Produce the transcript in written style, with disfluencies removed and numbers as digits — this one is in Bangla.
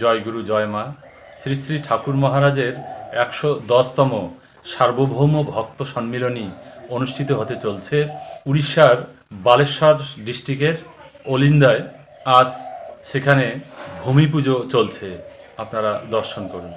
জয় গুরু জয় মা। শ্রী শ্রী ঠাকুর মহারাজের 110তম সার্বভৌম ভক্ত সম্মিলনী অনুষ্ঠিত হতে চলছে উড়িষ্যার বালেশ্বর ডিস্ট্রিক্টের অলিন্দায়। আজ সেখানে ভূমি পুজো চলছে, আপনারা দর্শন করুন।